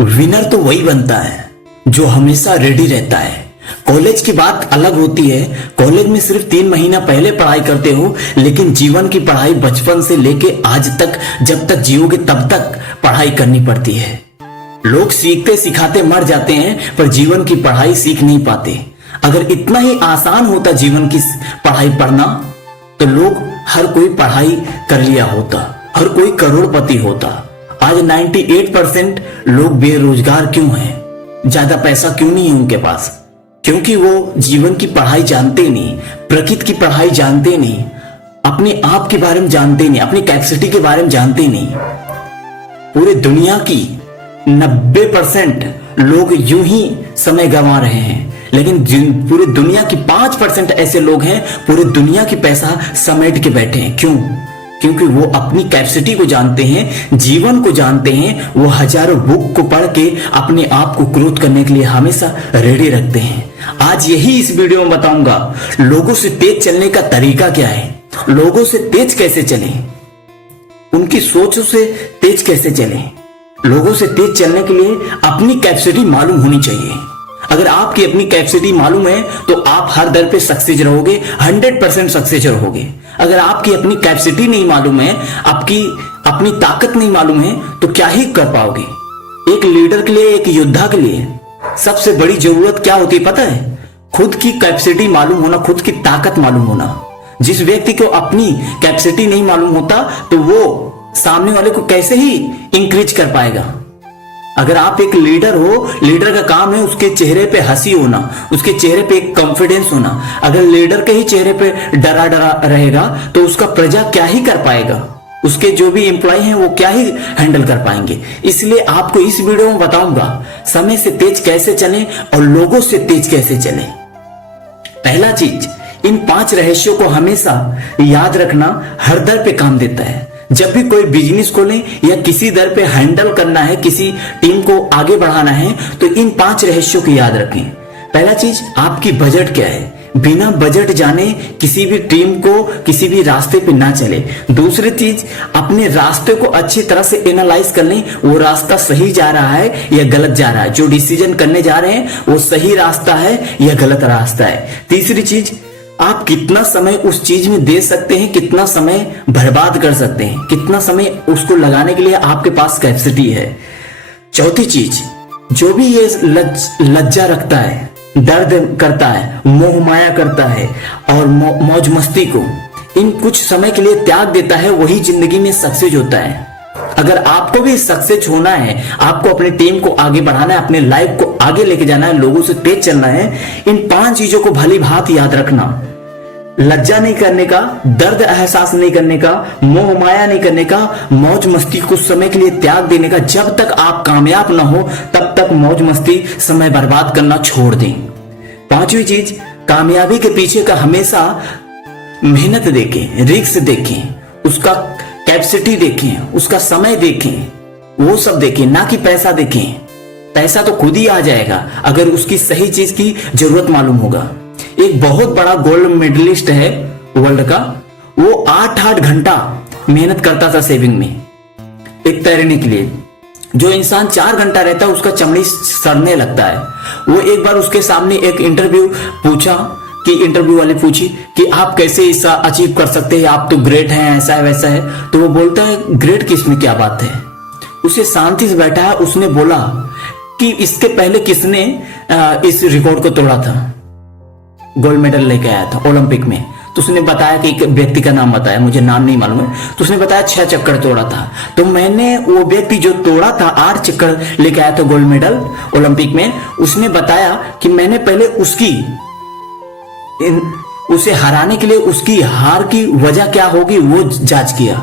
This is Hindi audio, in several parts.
विनर तो वही बनता है जो हमेशा रेडी रहता है। कॉलेज की बात अलग होती है। कॉलेज में सिर्फ 3 महीना पहले पढ़ाई करते हो, लेकिन जीवन की पढ़ाई बचपन से लेके आज तक, जब तक जियोगे तब तक पढ़ाई करनी पड़ती है। लोग सीखते सिखाते मर जाते हैं, पर जीवन की पढ़ाई सीख नहीं पाते। अगर इतना ही आसान होता जीवन की पढ़ाई पढ़ना, तो लोग हर कोई पढ़ाई कर लिया होता, हर कोई करोड़पति होता। आज 98% लोग बेरोजगार क्यों हैं? ज्यादा पैसा क्यों नहीं है उनके पास? क्योंकि वो जीवन की पढ़ाई जानते नहीं, प्रकृति की पढ़ाई जानते नहीं, अपने आप के बारे में जानते नहीं, अपनी कैपेसिटी के बारे में जानते नहीं। पूरे दुनिया की 90% लोग यूं ही समय गंवा रहे हैं, लेकिन पूरी दुनिया की 5% ऐसे लोग हैं पूरी दुनिया की पैसा समेट के बैठे हैं। क्यों? क्योंकि वो अपनी कैपेसिटी को जानते हैं, जीवन को जानते हैं। वो हजारों बुक को पढ़ के अपने आप को ग्रोथ करने के लिए हमेशा रेडी रखते हैं। आज यही इस वीडियो में बताऊंगा लोगों से तेज चलने का तरीका क्या है, लोगों से तेज कैसे चलें, उनकी सोचों से तेज कैसे चलें। लोगों से तेज चलने के लिए अपनी कैपेसिटी मालूम होनी चाहिए। अगर आपकी अपनी कैपेसिटी मालूम है तो आप हर दर पे सक्सेस रहोगे, 100% सक्सेस रहोगे। अगर आपकी अपनी कैपेसिटी नहीं मालूम है, आपकी अपनी ताकत नहीं मालूम है, तो क्या ही कर पाओगे। एक लीडर के लिए, एक योद्धा के लिए सबसे बड़ी जरूरत क्या होती है पता है? खुद की कैपेसिटी मालूम होना, खुद की ताकत मालूम होना। जिस व्यक्ति को अपनी कैपेसिटी नहीं मालूम होता, तो वो सामने वाले को कैसे ही इंक्रीज कर पाएगा। अगर आप एक लीडर हो, लीडर का काम है उसके चेहरे पे हंसी होना, उसके चेहरे पे एक कॉन्फिडेंस होना। अगर लीडर के ही चेहरे पे डरा डरा रहेगा, तो उसका प्रजा क्या ही कर पाएगा, उसके जो भी एम्प्लॉय हैं वो क्या ही हैंडल कर पाएंगे। इसलिए आपको इस वीडियो में बताऊंगा समय से तेज कैसे चलें और लोगों से तेज कैसे चलें। पहला चीज, इन 5 रहस्यों को हमेशा याद रखना हर दर पे काम देता है। जब भी कोई बिजनेस खोलें या किसी दर पे हैंडल करना है, किसी टीम को आगे बढ़ाना है, तो इन 5 रहस्यों को याद रखें। पहला चीज, आपकी बजट क्या है? बिना बजट जाने किसी भी टीम को किसी भी रास्ते पे ना चले। दूसरी चीज, अपने रास्ते को अच्छी तरह से एनालाइज कर लें, वो रास्ता सही जा रहा है या गलत जा रहा है। जो डिसीजन करने जा रहे हैं वो सही रास्ता है या गलत रास्ता है। तीसरी चीज, आप कितना समय उस चीज में दे सकते हैं, कितना समय बर्बाद कर सकते हैं, कितना समय उसको लगाने के लिए आपके पास कैपेसिटी है। चौथी चीज, जो भी ये लज्जा रखता है, दर्द करता है, मोह माया करता है और मौज मस्ती को इन कुछ समय के लिए त्याग देता है, वही जिंदगी में सक्सेस होता है। अगर आपको भी सक्सेस होना है, आपको अपनी टीम को आगे बढ़ाना है, अपने लाइफ को आगे लेके जाना है, लोगों से तेज चलना है, इन 5 चीजों को भली भांति याद रखना। लज्जा नहीं करने का, दर्द एहसास नहीं करने का, मोह माया नहीं करने का, मौज मस्ती कुछ समय के लिए त्याग देने का। जब तक आप कामयाब ना हो तब तक मौज मस्ती, समय बर्बाद करना छोड़ दें। 5वीं चीज, कामयाबी के पीछे का हमेशा मेहनत देखें, रिस्क देखें, उसका कैपेसिटी देखें, उसका समय देखें, वो सब देखें, ना कि पैसा देखें। पैसा तो खुद ही आ जाएगा अगर उसकी सही चीज की जरूरत मालूम होगा। एक बहुत बड़ा गोल्ड मेडलिस्ट है वर्ल्ड का, वो 8-8 घंटा मेहनत करता था सेविंग में एक तैरने के लिए। जो इंसान 4 घंटा रहता है उसका चमड़ी सड़ने लगता है। वो एक बार उसके सामने एक इंटरव्यू पूछा कि इंटरव्यू वाले पूछी कि आप कैसे ऐसा अचीव कर सकते हैं, आप तो ग्रेट हैं, ऐसा है वैसा है। तो वो बोलता है ग्रेट किसमें क्या बात है। उसे शांति से बैठा है, उसने बोला कि इसके पहले किसने इस रिकॉर्ड को तोड़ा था, गोल्ड मेडल लेके आया था ओलंपिक में। तो उसने बताया कि एक व्यक्ति का नाम बताया, मुझे नाम नहीं मालूम है। तो उसने बताया 6 चक्कर तोड़ा था। तो मैंने वो व्यक्ति जो तोड़ा था 8 चक्कर लेके आया था गोल्ड मेडल ओलंपिक में, उसने बताया कि मैंने पहले उसे हराने के लिए उसकी हार की वजह क्या होगी वो जांच किया।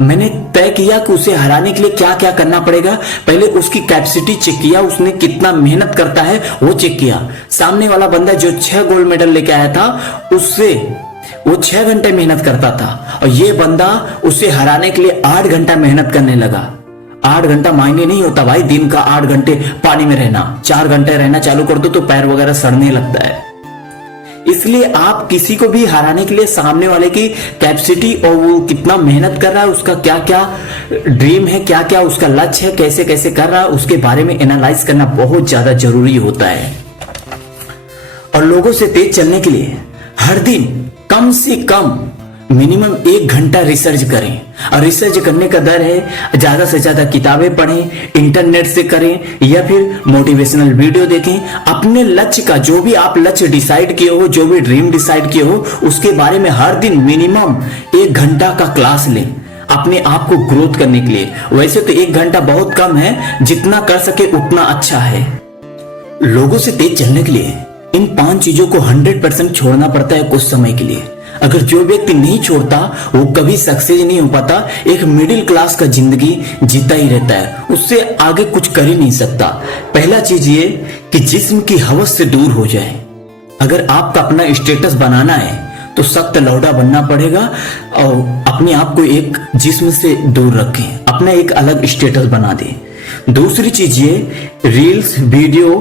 मैंने तय किया कि उसे हराने के लिए क्या क्या करना पड़ेगा। पहले उसकी कैपेसिटी चेक किया, उसने कितना मेहनत करता है वो चेक किया। सामने वाला बंदा जो 6 गोल्ड मेडल लेके आया था, उससे वो 6 घंटे मेहनत करता था और ये बंदा उसे हराने के लिए 8 घंटा मेहनत करने लगा। 8 घंटा मायने नहीं होता भाई, दिन का 8 घंटे पानी में रहना। 4 घंटे रहना चालू कर दो तो पैर वगैरह सड़ने लगता है। इसलिए आप किसी को भी हराने के लिए सामने वाले की कैपेसिटी और वो कितना मेहनत कर रहा है, उसका क्या क्या ड्रीम है, क्या क्या उसका लक्ष्य है, कैसे कैसे कर रहा है, उसके बारे में एनालाइज करना बहुत ज्यादा जरूरी होता है। और लोगों से तेज चलने के लिए हर दिन कम से कम मिनिमम 1 घंटा रिसर्च करें। और रिसर्च करने का दर है ज्यादा से ज्यादा किताबें पढ़ें, इंटरनेट से करें या फिर मोटिवेशनल वीडियो देखें। अपने लक्ष्य का जो भी आप लक्ष्य डिसाइड किए हो, जो भी ड्रीम डिसाइड किए हो, उसके बारे में हर दिन मिनिमम 1 घंटा का क्लास लें अपने आप को ग्रोथ करने के लिए। वैसे तो 1 घंटा बहुत कम है, जितना कर सके उतना अच्छा है। लोगों से तेज चलने के लिए इन 5 चीजों को 100% छोड़ना पड़ता है कुछ समय के लिए। अगर जो व्यक्ति नहीं छोड़ता वो कभी सक्सेस नहीं हो पाता, एक मिडिल क्लास का जिंदगी जीता ही रहता है, उससे आगे कुछ कर ही नहीं सकता। पहला चीज ये कि जिस्म की हवस से दूर हो जाए। अगर आपका अपना स्टेटस बनाना है तो सख्त लौड़ा बनना पड़ेगा और अपने आप को एक जिस्म से दूर रखें, अपना एक अलग स्टेटस बना दें। दूसरी चीज ये रील्स, वीडियो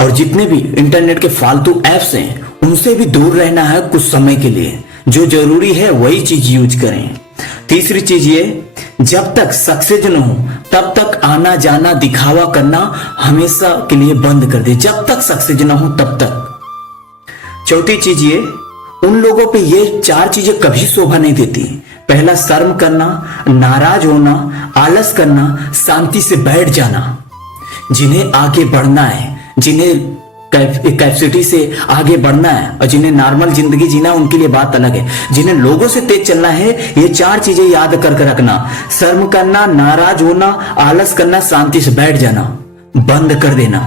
और जितने भी इंटरनेट के फालतू एप्स हैं उनसे भी दूर रहना है कुछ समय के लिए। जो जरूरी है वही चीज यूज करें। तीसरी चीज ये, जब तक सक्सेस न हो तब तक आना जाना दिखावा करना हमेशा के लिए बंद कर दे, जब तक सक्सेस न हो तब तक। चौथी चीज ये, उन लोगों पे ये 4 चीजें कभी शोभा नहीं देती। पहला, शर्म करना, नाराज होना, आलस करना, शांति से बैठ जाना। जिन्हें आगे बढ़ना है, जिन्हें कैपेसिटी से आगे बढ़ना है और जिन्हें नॉर्मल जिंदगी जीना है, उनके लिए बात अलग है। जिन्हें लोगों से तेज चलना है, ये 4 चीजें याद करके रखना। शर्म करना, नाराज होना, आलस करना, शांति से बैठ जाना, बंद कर देना।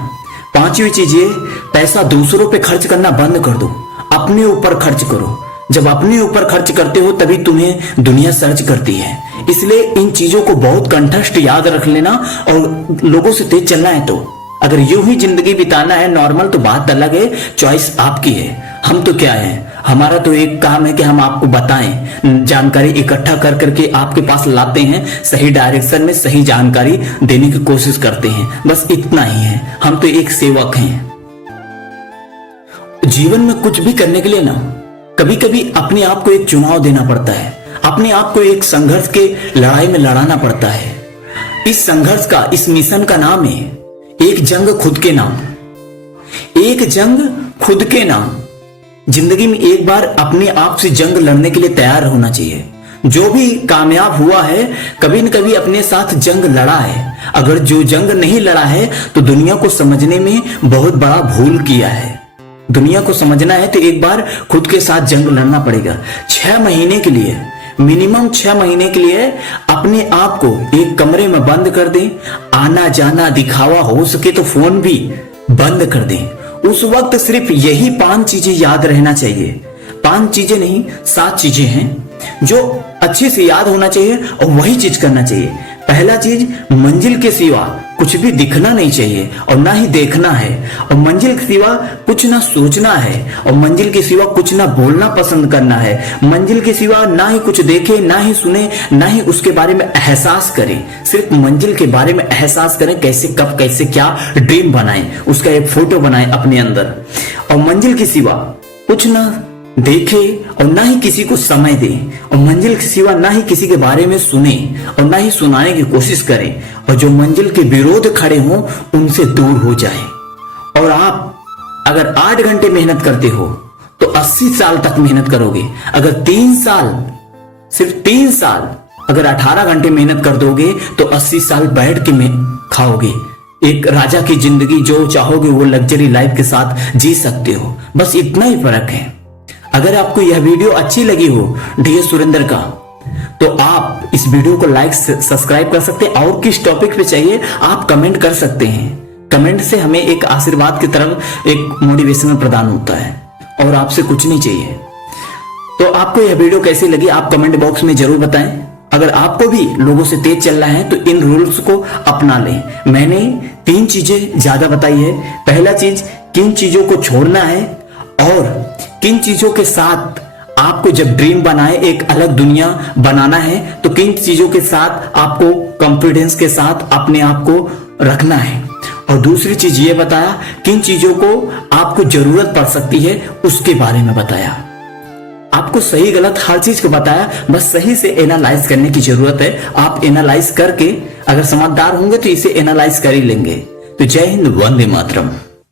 5वीं चीज ये, पैसा दूसरों पे खर्च करना बंद कर दो, अपने ऊपर खर्च करो। जब अपने ऊपर खर्च करते हो तभी तुम्हें दुनिया सर्च करती है। इसलिए इन चीजों को बहुत कंठस्थ याद रख लेना। और लोगों से तेज चलना है तो अगर यूं ही जिंदगी बिताना है नॉर्मल तो बात अलग है, चॉइस आपकी है। हम तो क्या है, हमारा तो एक काम है कि हम आपको बताएं, जानकारी इकट्ठा कर करके आपके पास लाते हैं, सही डायरेक्शन में सही जानकारी देने की कोशिश करते हैं, बस इतना ही है। हम तो एक सेवक हैं। जीवन में कुछ भी करने के लिए ना कभी कभी अपने आप को एक चुनाव देना पड़ता है, अपने आप को एक संघर्ष के लड़ाई में लड़ाना पड़ता है। इस संघर्ष का, इस मिशन का नाम है एक जंग खुद के नाम। एक जंग खुद के नाम। जिंदगी में एक बार अपने आप से जंग लड़ने के लिए तैयार होना चाहिए। जो भी कामयाब हुआ है कभी न कभी अपने साथ जंग लड़ा है। अगर जो जंग नहीं लड़ा है तो दुनिया को समझने में बहुत बड़ा भूल किया है। दुनिया को समझना है तो एक बार खुद के साथ जंग लड़ना पड़ेगा। 6 महीने के लिए, मिनिमम 6 महीने के लिए अपने आप को एक कमरे में बंद कर दें। आना जाना दिखावा, हो सके तो फोन भी बंद कर दें। उस वक्त सिर्फ यही 5 चीजें याद रहना चाहिए। 5 चीजें नहीं, 7 चीजें हैं जो अच्छे से याद होना चाहिए और वही चीज करना चाहिए। पहला चीज, मंजिल के सिवा कुछ भी दिखना नहीं चाहिए और ना ही देखना है। और मंजिल के सिवा कुछ ना सोचना है और मंजिल के सिवा कुछ ना बोलना पसंद करना है। मंजिल के सिवा ना ही कुछ देखे, ना ही सुने, ना ही उसके बारे में एहसास करें। सिर्फ मंजिल के बारे में एहसास करें, कैसे कब कैसे क्या ड्रीम बनाएं, उसका एक फोटो बनाएं अपने अंदर। और मंजिल के सिवा कुछ ना देखे और ना ही किसी को समय दे और मंजिल के सिवा ना ही किसी के बारे में सुने और ना ही सुनाने की कोशिश करें। और जो मंजिल के विरोध खड़े हों उनसे दूर हो जाए। और आप अगर 8 घंटे मेहनत करते हो तो 80 साल तक मेहनत करोगे। अगर 3 साल, सिर्फ 3 साल अगर 18 घंटे मेहनत कर दोगे तो 80 साल बैठ के में खाओगे। एक राजा की जिंदगी जो चाहोगे वो लग्जरी लाइफ के साथ जी सकते हो। बस इतना ही फर्क है। अगर आपको यह वीडियो अच्छी लगी हो डी सुरेंद्र का, तो आप इस वीडियो को लाइक सब्सक्राइब कर सकते हैं। और किस टॉपिक पे चाहिए आप कमेंट कर सकते हैं। कमेंट से हमें एक आशीर्वाद की तरफ एक मोटिवेशन प्रदान होता है और आपसे कुछ नहीं चाहिए। तो आपको यह वीडियो कैसी लगी आप कमेंट बॉक्स में जरूर बताएं। अगर आपको भी लोगों से तेज चलना है तो इन रूल्स को अपना लें। मैंने 3 चीजें ज्यादा बताई है। पहला चीज, किन चीजों को छोड़ना है और किन चीजों के साथ आपको जब ड्रीम बनाए, एक अलग दुनिया बनाना है, तो किन चीजों के साथ आपको कॉन्फिडेंस के साथ अपने आप को रखना है। और दूसरी चीज ये बताया किन चीजों को आपको जरूरत पड़ सकती है उसके बारे में बताया। आपको सही गलत हर चीज को बताया, बस सही से एनालाइज करने की जरूरत है। आप एनालाइज करके अगर समझदार होंगे तो इसे एनालाइज कर ही लेंगे। तो जय हिंद, वंदे मातरम।